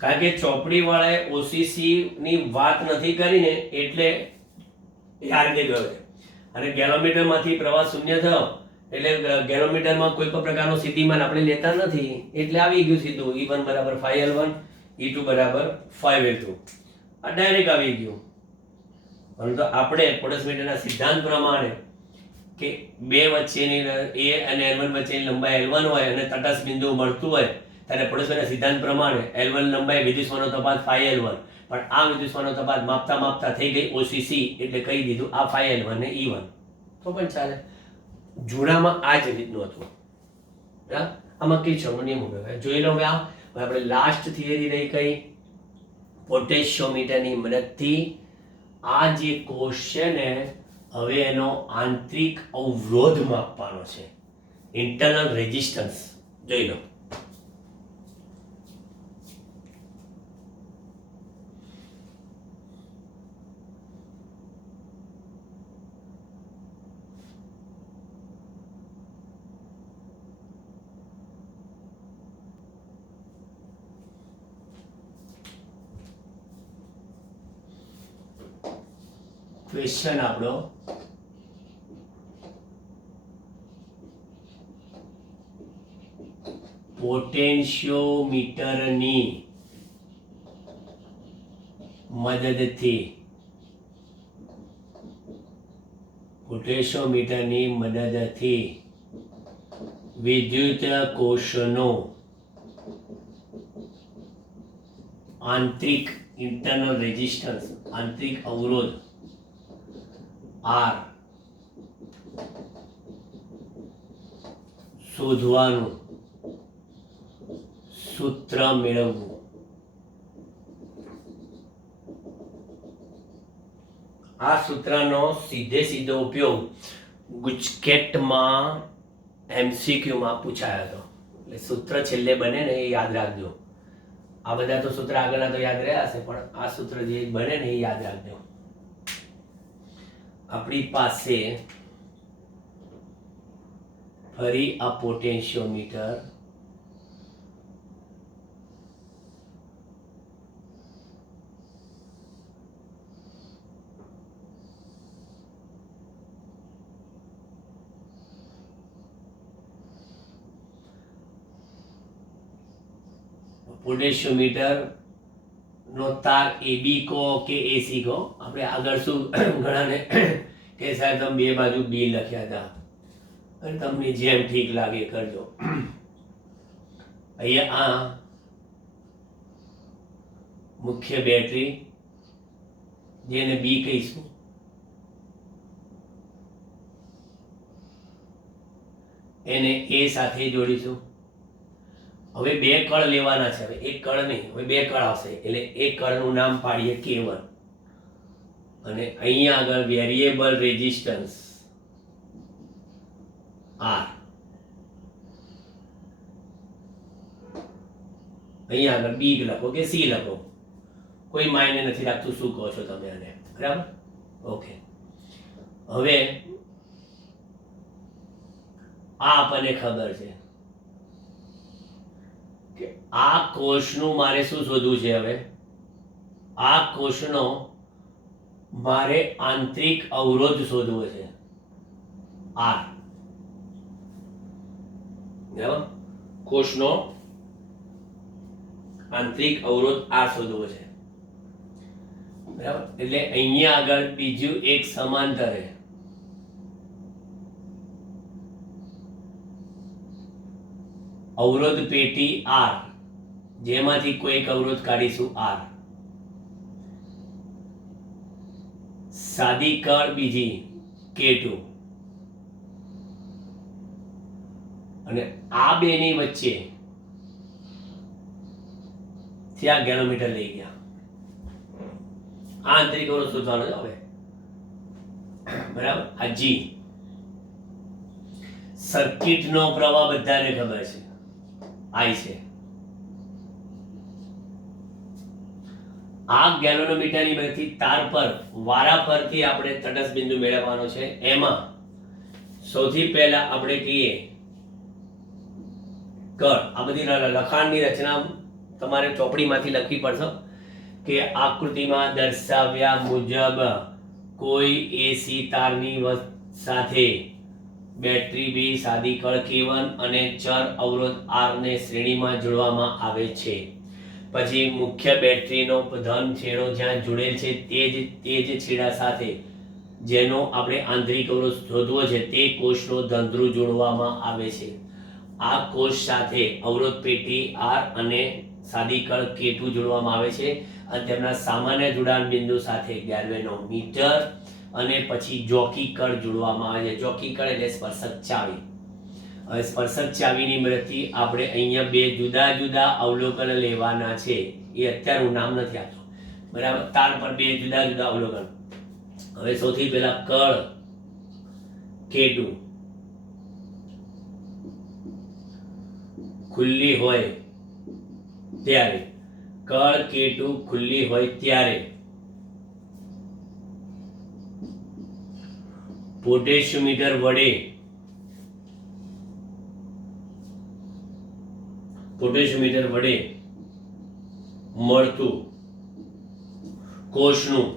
કારણ કે ચોપડી વાળાએ OCC ની વાત નથી કરીને એટલે યાદ નહીં ગયો. અને ગેલોમીટરમાંથી પ્રવાહ શૂન્ય થયો એટલે ગેલોમીટરમાં કોઈ પણ પ્રકારનો સ્થિતિમાન આપણે લેતા નથી એટલે આવી ગયું સીધું E1 બરાબર 5L1, E2 બરાબર 5L2. આ ડાયરેક્ટ આવી ગયું. પરંતુ આપણે પોટેન્શિયોમીટરના સિદ્ધાંત પ્રમાણે કે બે વચ્ચેની A અને L1 વચ્ચેની લંબાઈ L1 હોય અને તટસ્થ બિંદુ મળતું હોય ત્યારે પોટેન્શિયોમીટરના સિદ્ધાંત પ્રમાણે L1 લંબાઈ વિદ્યુતશ્વાસનો તફાવત 5L1. પણ આ વિદ્યુતશ્વાસનો તફાવત માપતા થઈ ગઈ OCC એટલે કહી દીધું આ 5L1 ને E1. તો પણ ચાલે. જૂનામાં આ જ રીતનું હતું. આમાં કિર્ચોફનો નિયમ ઉપયોગ જોઈ લો. હવે આપણે લાસ્ટ થિયરી રહી કઈ? પોટેન્શિયોમીટરની મદદથી આ જે કોષ છે ને, હવે એનો આંતરિક અવરોધ માપવાનો છે, ઇન્ટરનલ રેઝિસ્ટન્સ. જોઈ લો. ક્વેશ્ચન આપણો પોટેન્શિયોમીટરની મદદથી વિદ્યુત કોષનો આંતરિક ઇન્ટરનલ રેઝિસ્ટન્સ, આંતરિક અવરોધ R શોધવાનું સૂત્ર મેળવવું. આ સૂત્રનો સીધો ઉપયોગ ગુજકેટમાં MCQમાં પૂછાયો હતો. એટલે સૂત્ર છેલ્લે બને ને એ યાદ રાખજો. આ બધા તો સૂત્ર આગળના તો યાદ રહ્યા હશે, પણ આ સૂત્ર જે બને ને એ યાદ રાખજો. આપણી પાસે ફરી આ પોટેન્શિયોમીટર નો તાર AB કહો કે AC કહો. આપણે આગળ શું ઘણાને કે સાહેબ તમે બે બાજુ B લખ્યા હતા અને તમને જેમ ઠીક લાગે કરજો. અહીંયા આ મુખ્ય બેટરી જેને B કહીશું એને એ સાથે જોડીશું. હવે બે કળ લેવાના છે. હવે એક કળ નહીં, હવે બે કળ આવશે એટલે એક કળનું નામ પાડીએ K1 અને અહીંયા આગળ વેરિયેબલ રેઝિસ્ટન્સ R. અહીંયા આગળ બી લખો કે સી લખો, કોઈ માયને નથી રાખતું શું કહો છો તમે આને, બરાબર? ઓકે. હવે આ આપણને ખબર છે કે આ કોષનું મારે શું શોધવું છે. હવે આ કોષનો મારે આંતરિક અવરોધ શોધવો છે, R. બરાબર? કોષનો આંતરિક અવરોધ R શોધવો છે, બરાબર? એટલે અહીંયા આગળ બીજું એક સમાંતરે અવરોધ પેટી R, જેમાંથી કોઈ એક અવરોધ કાઢીશું R. સાદી કળ બીજી K2 અને આ બેની વચ્ચે ત્યાં ગેલોમીટર લઈ ગયા. આ આંતરિક અવરોધ શોધવાનો છે હવે, બરાબર? આ G. સર્કિટનો પ્રવાહ બધાને ખબર છે, I છે. આ ગેલોનોમીટરની મદદથી તાર પર વારાફરતી આપણે તટસ્થ બિંદુ મેળવવાનો છે. એમાં સૌથી પહેલા આપણે કહીએ કળ. આ બધી લખાણની રચના તમારે ચોપડીમાંથી લખવી પડશે કે આકૃતિમાં દર્શાવ્યા મુજબ કોઈ એસી તારની સાથે બેટરી બી, સાદી કળ K1 અને ચર અવરોધ R ને શ્રેણીમાં જોડવામાં આવે છે. પછી મુખ્ય બેટરીનો ધન છેડો જ્યાં જોડેલ છે તે જ છેડા સાથે જેનો આપણે આંતરિક અવરોધ શોધવો છે તે કોષનો ધ્રુવ જોડવામાં આવે છે. આ કોષ સાથે અવરોધ પેટી R અને સાદી કળ K2 જોડવામાં આવે છે અને તેમના સામાન્ય જોડાણ બિંદુ સાથે ગેલ્વેનોમીટર અને પછી જોકી કળ જોડવામાં આવે છે. જોકી કળ એટલે સ્પર્શક ચાવી. હવે સ્પર્શક ચાવીની મદદથી આપણે અહીંયા બે જુદા જુદા અવલોકન લેવાના છે. એ અત્યારે હું નામ નથી આપતો, બરાબર? તાર પર બે જુદા જુદા અવલોકન. હવે સૌથી પહેલા કળ K2 ખુલ્લી હોય ત્યારે, કળ K2 ખુલ્લી હોય ત્યારે પોટેશિયોમીટર વડે મળતું કોષનું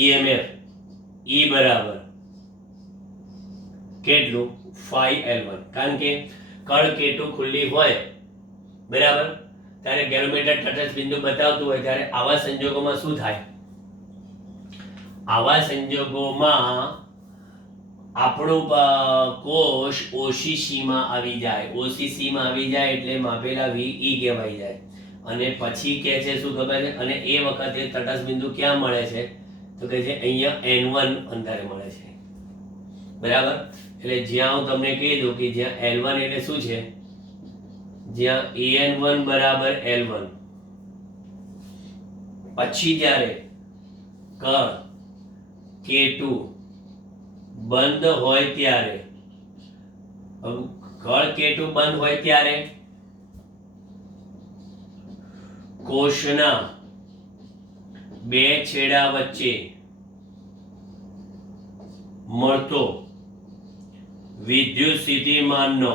EMF E બરાબર કેટલું? 5L1. કારણ કે કળ K2 ખુલ્લી હોય, બરાબર, ત્યારે ગેલોમીટર તટસ્થ બિંદુ બતાવતું હોય ત્યારે આવા સંજોગોમાં શું થાય? આવા સંજોગોમાં આપણું કોષ OCC માં આવી જાય. OCC માં આવી જાય એટલે માપેલા VE કહેવાય જાય. અને પછી કહે છે શું ખબર છે? અને એ વખતે તટસ્થ બિંદુ ક્યાં મળે છે? તો કહે છે અહીંયા N1 અંતરે મળે છે, બરાબર? એટલે જ્યાં હું તમને કહી દઉં કે જ્યાં L1 એટલે શું છે, જ્યાં AN1 બરાબર L1, પછી જ્યારે કળ K2 બંધ હોય ત્યારે, કળ K2 બંધ હોય ત્યારે કોષના બે છેડા વચ્ચે મળતો વિદ્યુત સ્થિતિમાનનો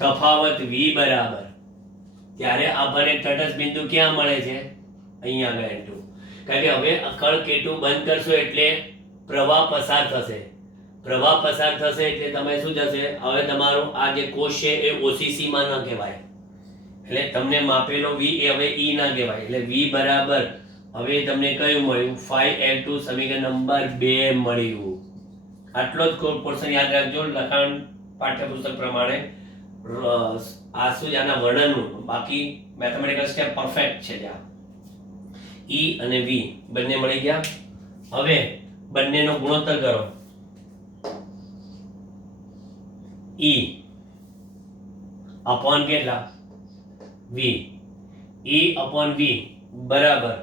તફાવત V બરાબર, ત્યારે આપણને તટસ્થ બિંદુ ક્યાં મળે છે? અહીંયા આગળ N2. કારણ કે હવે કળ K2 બંધ કરશો એટલે પ્રવાહ પસાર થશે. પ્રવાહ પસાર થશે એટલે તમે શું થશે? હવે તમારું આ જે કોષ છે એ OCC માં ન કહેવાય, એટલે તમને માપેલો V એ હવે E ના કહેવાય. એટલે V બરાબર હવે તમને કયું મળ્યું? 5L2 સમીકરણ નંબર 2 મળ્યું. આટલો જ પોર્શન યાદ રાખજો લખાણ પાઠ્યપુસ્તક પ્રમાણે. આ શું છે આના વર્ણનનું, બાકી મેથેમેટિકલ સ્ટેપ પરફેક્ટ છે. ત્યાં E અને V બંને મળી ગયા. હવે બંનેનો ગુણોત્તર કરો. E अपॉन કેટલા V, E अपॉन V બરાબર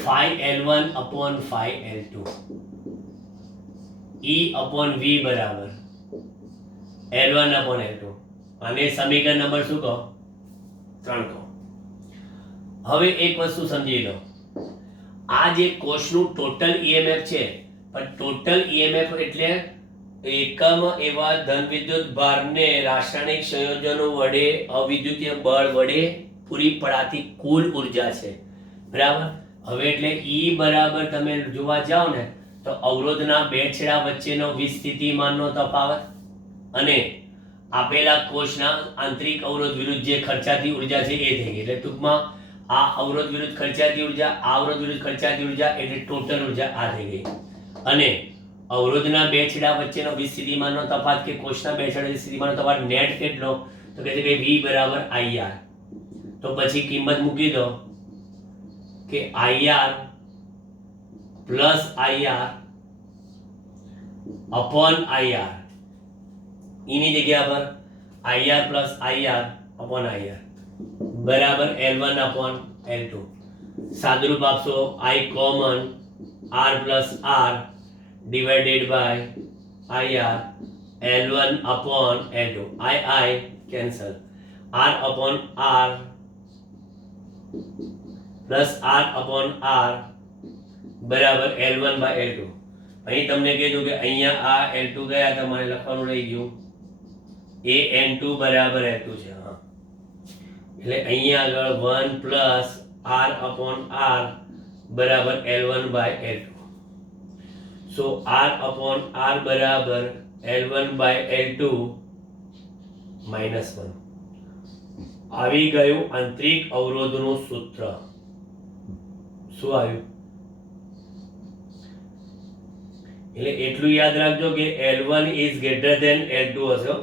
phi L1 upon phi L2, E upon V बराबर L1 अपॉन L2. આને સમીકરણ નંબર શું કહો? 3 કહો. હવે એક વસ્તુ સમજી લો, આ જે કોષનું ટોટલ ઈએમએફ છે, પણ ટોટલ ઈએમએફ એટલે એકમ એવા ધન વિદ્યુત ભારને રાસાયણિક સંયોજનો વડે અવિદ્યુતીય બળ વડે પૂરી પડાતી કુલ ઉર્જા છે, બરાબર. હવે એટલે E બરાબર તમે જોવા જાઓ ને તો અવરોધના બે છેડા વચ્ચેનો વિસ્થિતિમાનનો તફાવત અને આપેલા કોષના આંતરિક અવરોધ વિરુદ્ધ જે ખર્ચાતી ઉર્જા છે એ થઈ ગઈ. એટલે ટૂંકમાં આ અવરોધ વિરુદ્ધ ખર્ચાતી ઉર્જા, આ અવરોધ વિરુદ્ધ ખર્ચાતી ઉર્જા એટલે ટોટલ ઉર્જા આ થઈ ગઈ. અને અવરોધના બે છેડા વચ્ચેનો વિસ્થિતિમાનનો તફાવત કે કોષના બે છેડા વિસ્થિતિમાનનો તફાવત નેટ કેટલો? તો કહે છે કે V બરાબર IR. તો પછી કિંમત મૂકી દો કે IR plus IR upon IR, એની જગ્યા પર IR plus IR upon IR બરાબર L1 અપોન L2. સાદુરૂપ આપશો I common R plus R divided by IR L1 upon L2. I cancel. R upon R plus R upon R બરાબર L1 by L2. અહીં તમને કીધું કે અહીંયા આ L2 ગયા, તમારે લખવાનું રહી ગયું એ N2 બરાબર L2 છે. હા, એટલે અહીંયા આગળ 1 plus R upon R બરાબર L1 by L2. So R upon R बराबर L1 by L2 -1. આવી ગયું આંતરિક અવરોધનું સૂત્ર. શું આવ્યું? એટલે એટલું યાદ રાખજો કે L1 is greater than L2 હશે.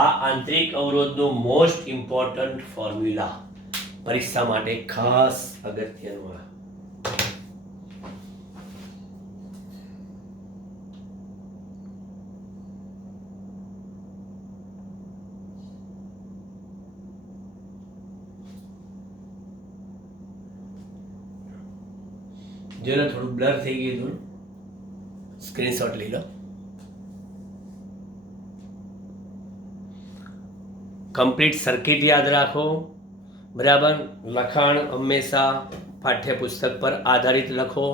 આ આંતરિક અવરોધનું મોસ્ટ ઇમ્પોર્ટન્ટ ફોર્મ્યુલા પરીક્ષા માટે ખાસ અગત્યનું. જેને થોડું બ્લર થઈ ગયું હતું, સ્ક્રીનશોટ લઈ લો. કમ્પ્લીટ સર્કિટ યાદ રાખો, બરાબર. લખાણ હંમેશા પાઠ્યપુસ્તક પર આધારિત લખો,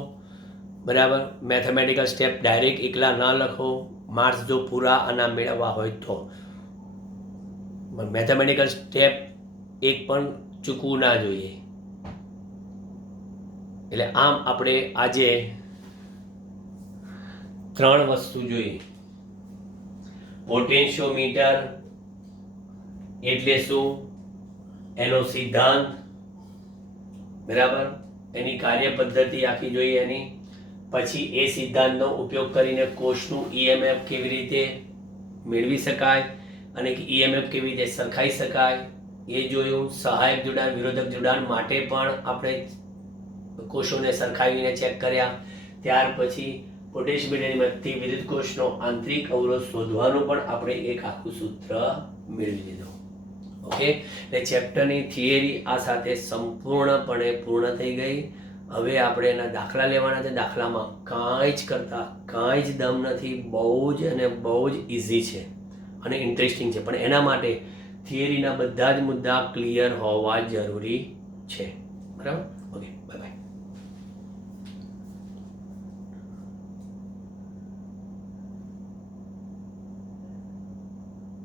બરાબર. મેથેમેટિકલ સ્ટેપ ડાયરેક્ટ એકલા ના લખો. માર્ક્સ જો પૂરા આના મેળવવા હોય તો મેથેમેટિકલ સ્ટેપ એક પણ ચૂકવું ના જોઈએ. એટલે આમ આપણે આજે 3 વસ્તુ જોઈ. પોટેન્શિયોમીટર એટલે શું, એનો સિદ્ધાંત, બરાબર, એની કાર્ય પદ્ધતિ આખી જોઈએ એની. પછી એ સિદ્ધાંતનો ઉપયોગ કરીને કોષનું ઈએમએફ કેવી રીતે મેળવી શકાય અને ઈએમએફ કેવી રીતે સરખાઈ શકાય એ જોયું. સહાયક જોડાણ, વિરોધક જોડાણ માટે પણ આપણે કોષોને સરખાવીને ચેક કર્યા. ત્યાર પછી પોટેન્શિયોમીટરની મદદથી વિદ્યુત કોષનો આંતરિક અવરોધ શોધવાનું પણ આપણે એક આખું સૂત્ર મેળવી લીધું. ઓકે, એટલે ચેપ્ટરની થિયરી આ સાથે સંપૂર્ણપણે પૂર્ણ થઈ ગઈ. હવે આપણે એના દાખલા લેવાના છે. દાખલામાં કાંઈ જ દમ નથી. બહુ જ અને બહુ જ ઇઝી છે અને ઇન્ટરેસ્ટિંગ છે, પણ એના માટે થિયરીના બધા જ મુદ્દા ક્લિયર હોવા જરૂરી છે, બરાબર.